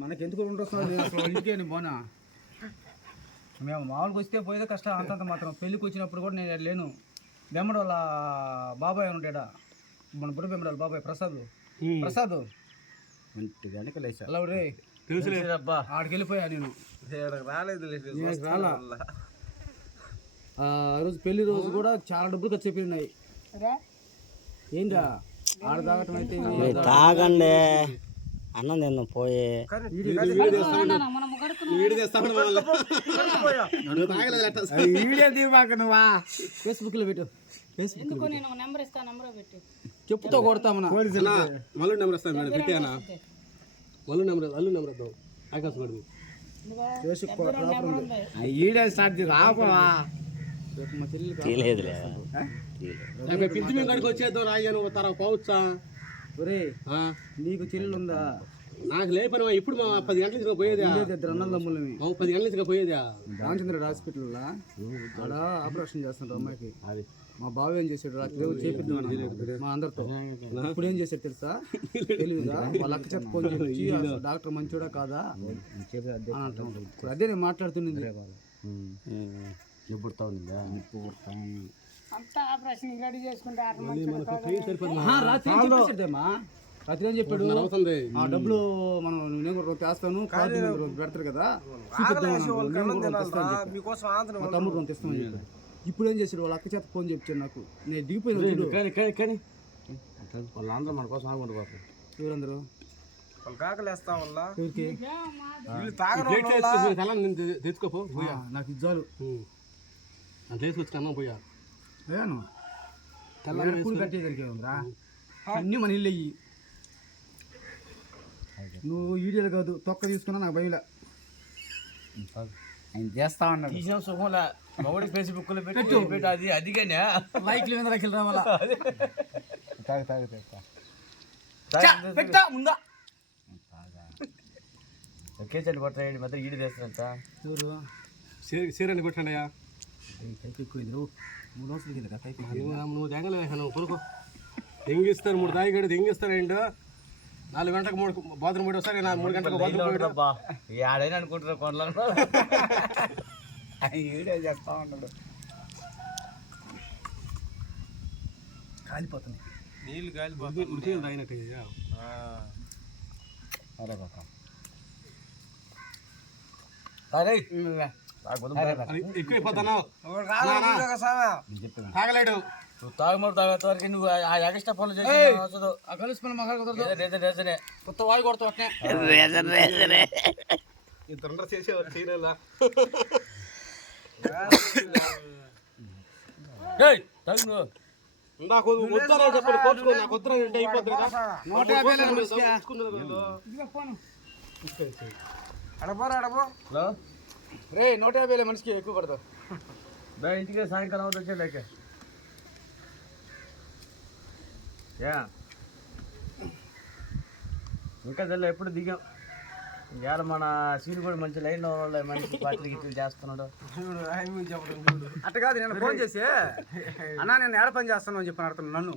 మనకి ఎందుకు ఉంటుంది అసలు ఇంటికే పోనా మేము మామూలుగా వస్తే పోయేదే కష్టం అంతంత మాత్రం పెళ్ళికి వచ్చినప్పుడు కూడా నేను లేను. బెమ్మడ వాళ్ళ బాబాయ్ ఉంటాడా మన బుడ్డ బెమ్మడాల బాబాయ్ ప్రసాద్ వెనకలేసా రే తెలుసులేబ్బా ఆడికి వెళ్ళిపోయా నేను రాలేదు రాలా. ఆ రోజు పెళ్లి రోజు కూడా చాలా డబ్బులు ఖర్చు అయిపోయినాయి. ఏంటా ఆడ తాగటం అయితే తాగండి అన్నం తిన్నాం పోయే ఫేస్బుక్ లో పెట్టు. చెప్పుతో కొడతామన్నా మళ్ళీ నెంబర్ ఇస్తాను మేడం పెట్టానా మళ్ళీ నెంబర్ వద్దాం ఆకాశ పడింది ఈడే స్టార్ట్ రాపవా పిలిచి మేము కాడికి వచ్చేద్దాం రాయ్యాను తర పోవచ్చా నీకు చెల్లెలు ఉందా? నాకు లేపని ఇప్పుడు మా 10 గంటల నుంచి పోయేది 10 గంటల నుంచి పోయేది రామచంద్ర హాస్పిటల్ ఆడ ఆపరేషన్ చేస్తున్నారు అమ్మాయికి. మా బావ ఏం చేశాడు రాత్రి చేపిద్దాం మా అందరితో. ఇప్పుడు ఏం చేశాడు తెలుసా? తెలియదా వాళ్ళ అక్క చెత్త ఫోన్ చేసి డాక్టర్ మంచోడా కాదా అని అంటున్నాడు. అదే నేను మాట్లాడుతున్నది. రాత్రి ఏం చెప్పాడు? ఆ డబ్బులు మనం నేను కూడా తెస్తాను పెడతారు కదా తమ్ముడు రొంత ఇస్తామని చెప్పాడు. ఇప్పుడు ఏం చేశాడు? వాళ్ళ అక్క చేత ఫోన్ చెప్తాడు నాకు. నేను దిగిపోయిన వాళ్ళందరూ మన కోసం ఆడుకుంటారు. ఎవరందరూ తెచ్చుకోపో నాకు ఇజ్జాలు తీసుకొచ్చి అన్నం పోయా పూలు కట్టేదానికి ఉందిరా అన్నీ మన ఇల్లు అయ్యి. నువ్వు ఈడియలు కాదు తొక్క తీసుకున్నా నాకు భయంలా. ఆయన చేస్తా ఉన్నాడు తీసిన సుఖంలా మగడి ఫేస్బుక్ లో పెట్టి అది అదిగానే లైక్లు మీద లైక్లు రావాలా ముందా ఒకేసారి కొట్టాడు మాత్రం ఈడి తెస్తానంట. సీరని కొట్టండియా ఎక్కువైంది 3 రోజులు కింద నువ్వు తెగలేదు నువ్వు కొనుక్కో తెంగిస్తారు 3 తాగిగాడు తెంగిస్తారు ఏంటో 4 గంటలకు 3 బాత్రూమ్ పోయి వస్తారు 3 గంటలకు బాత్రూమ్ ఏడైనా అనుకుంటారు కొనలను వీడియో చేస్తా ఉన్నాడు. కాలిపోతుంది నీళ్ళు కాలిపోతుంది తాగినట్టు ఎక్కువైపోతున్నావు తాగలేడు తాగమరు తాగేంత వరకు నువ్వు ఆ ఎక్స్ట్రా పనులు చేసి కలిసి పనులు మాట్లాడుకుంటారు. కొత్త వాయి కొడతావు అట్నే తొందర చేసేవారు చేయలేలా రే 150 మనిషికి ఎక్కువ పడతావు. ఇంటికి సాయంకాలం వచ్చే లేక ఇంకా తెల్ల ఎప్పుడు దిగాం. ఇవాళ మన సీన్ కూడా మంచి లైన్ వాళ్ళు మంచి పార్టీలు గిట్లు చేస్తున్నాడు. అట్ట కాదు నేను ఫోన్ చేసి అన్నా నేను ఏడ పని చేస్తాను అని చెప్పి అడుగుతున్నాను నన్ను.